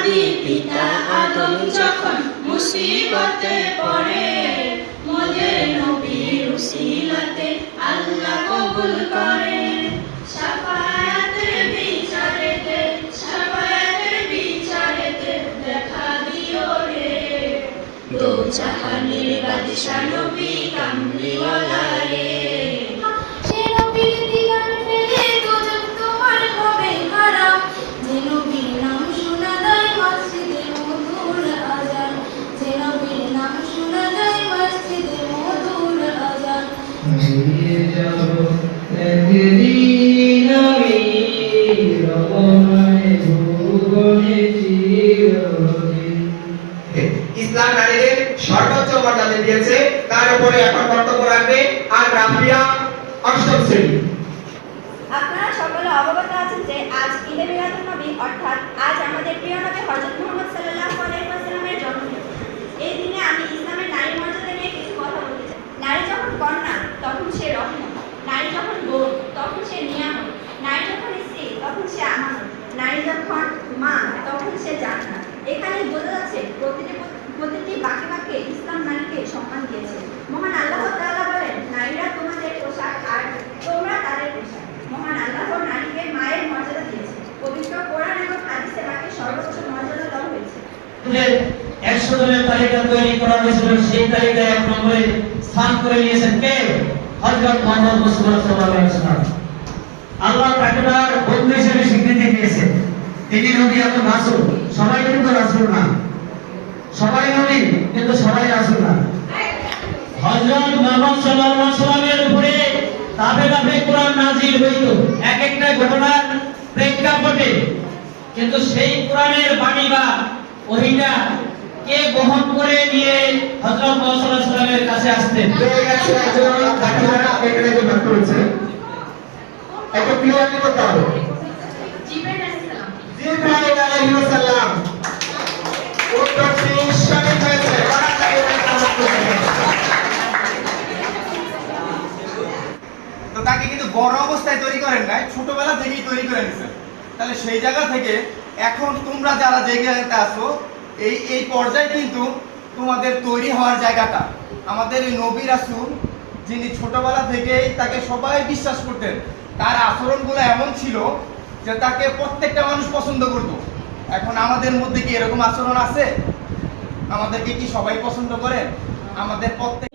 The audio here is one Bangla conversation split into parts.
আদি পিতা আদম যখন মুসিবতে পড়ে, মোদের নবীর উসিলাতে আল্লাহ কবুল করে। শাফায়াতের বিচারেতে দেখা দিও রে, দো জাহানের বাদশা নবী কামলিওয়ালা রে। ইসলাম নারীদের সর্বোচ্চ মর্যাদা দিয়েছে। তার উপরে এখন বক্তব্য রাখবে আর রাফিয়া অষ্টম শ্রেণী। আপনারা সকলে অবগত আছেন যে আজ ঈদে মিলাদুন নবী, অর্থাৎ আজ আমাদের প্রিয় নবী হযরত মুহাম্মদ সাল্লাল্লাহু আলাইহি ওয়াসাল্লামের জন্মদিন। এই দিনে আমি ইসলামের নারী মর্যাদা নিয়ে কিছু কথা বলতে চাই। নারী যখন কন্যা তখন সে রহমত, নারী যখন বোন তখন সে নিয়ামত, নারী যখন স্ত্রী তখন সে আমানত, নারী যখন মা তখন সে জান্নাত। এখানে বোঝা যাচ্ছে প্রতিটি বাক্যে বাক্যে ইসলাম নারীকে সম্মান দিয়েছে। মহান আল্লাহ তাআলা বলেন, নারীরা তোমাদের পোশাক আর তোমরা তাদের পোশাক। মহান আল্লাহ নারীকে মায়ের মর্যাদা দিয়েছে। পবিত্র কোরআন এবং হাদিসে বাক্যে সর্বোচ্চ মর্যাদা দেওয়া হয়েছে। 100 জনের তালিকা তৈরি করা হয়েছিল, সেই তালিকায় 1 নম্বরে স্থান করে নিয়েছেন কে? হযরত মুহাম্মদ মুস্তাফা সাল্লাল্লাহু আলাইহি ওয়াসাল্লাম। আল্লাহ তাকে তার বন্ধু হিসেবে স্বীকৃতি দিয়েছে। তিনি নবী এবং রাসূল। সবাই কিন্তু রাসূল না, সবাই নবী কিন্তু সবাই রাসূল না। হযরত মুহাম্মদ সাল্লাল্লাহু আলাইহি ওয়াসাল্লামের উপরে ধাপে ধাপে কোরআন নাযিল হইতো, এক একটা ঘটনার প্রেক্ষাপটে। কিন্তু সেই কোরআনের বাণী বা ওহীটা কে বহন করে নিয়ে হযরত মুহাম্মদ সাল্লাল্লাহু আলাইহি ওয়াসাল্লামের কাছে আসতেন? এখানে যে ভক্ত রয়েছে একটা ক্লিয়ারলি করতে হবে। জিবরাইল আলাইহিস সালাম উত্তরটি সঠিক হয়েছে। তো তাকে কিন্তু বড় অবস্থায় তৈরি করেন নাই, ছোটবেলা থেকেই তৈরি করে নিছেন। তাহলে সেই জায়গা থেকে এখন তোমরা যারা যে জায়গাতে আছো, এই পর্যায়ে কিন্তু তোমাদের তৈরি হওয়ার জায়গাটা আমাদের এই নবী রাসূল, যিনি ছোটবেলা থেকেই তাকে সবাই বিশ্বাস করতেন। তার আচরণগুলো এমন ছিল যে তাকে প্রত্যেকটা মানুষ পছন্দ করত। এখন আমাদের মধ্যে কি এরকম আচরণ আছে? আমাদেরকে কি সবাই পছন্দ করে? আমাদের প্রত্যেক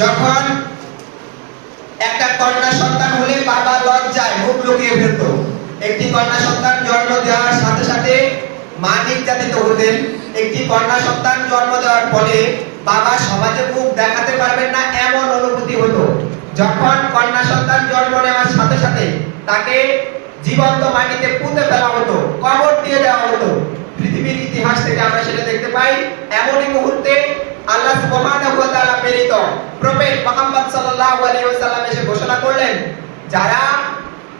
যখন একটা কন্যা সন্তান হলে বাবা লজ্জায় মুখ লুকিয়ে ফেলত। একটি কন্যা সন্তান জন্ম দেওয়ার সাথে সাথে মা নির্যাতিত হতেন। একটি কন্যা সন্তান জন্ম দেওয়ার ফলে বাবা সমাজে মুখ দেখাতে পারবেন না, এমন অনুভূতি হতো। যখন কন্যা সন্তান জন্ম নেওয়ার সাথে সাথে তাকে জীবন্ত মাটিতে পুঁতে ফেলা হতো, কবর দিয়ে দেওয়া হতো। পৃথিবীর ইতিহাস থেকে আমরা সেটা দেখতে পাই। এমনই মুহূর্তে আল্লাহ সুবহানাহু ওয়া তাআলা প্রেরিত প্রফেট মুহাম্মদ সাল্লাল্লাহু আলাইহি ওয়াসাল্লাম এসে ঘোষণা করলেন, যারা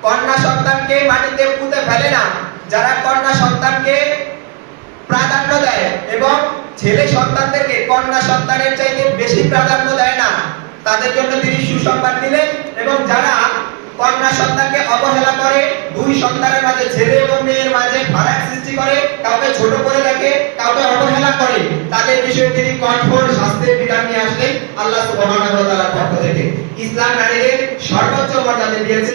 কন্যা সন্তানকে মাটিতে পুঁতে ফেলে না, যারা কন্যা সন্তানকে প্রাধান্য দেয় এবং ছেলে সন্তানদেরকে কন্যা সন্তানের চাইতে বেশি প্রাধান্য দেয় না, তাদের জন্য তিনি সুসংবাদ দিলেন। এবং যারা কন্যা সন্তানকে অবহেলা করে, দুই সন্তানের মাঝে ছেলে এবং মেয়ের মাঝে ফারাক সৃষ্টি করে, কাউকে ছোট করে দেখে, কাউকে অবহেলা করে, তাদের বিষয়ে তিনি কঠোর শাস্তির বিধান নিয়ে আসলেন আল্লাহ সুবহানাহু ওয়া তাআলার পক্ষ থেকে। ইসলাম নারীদের সর্বোচ্চ মর্যাদা দিয়েছে।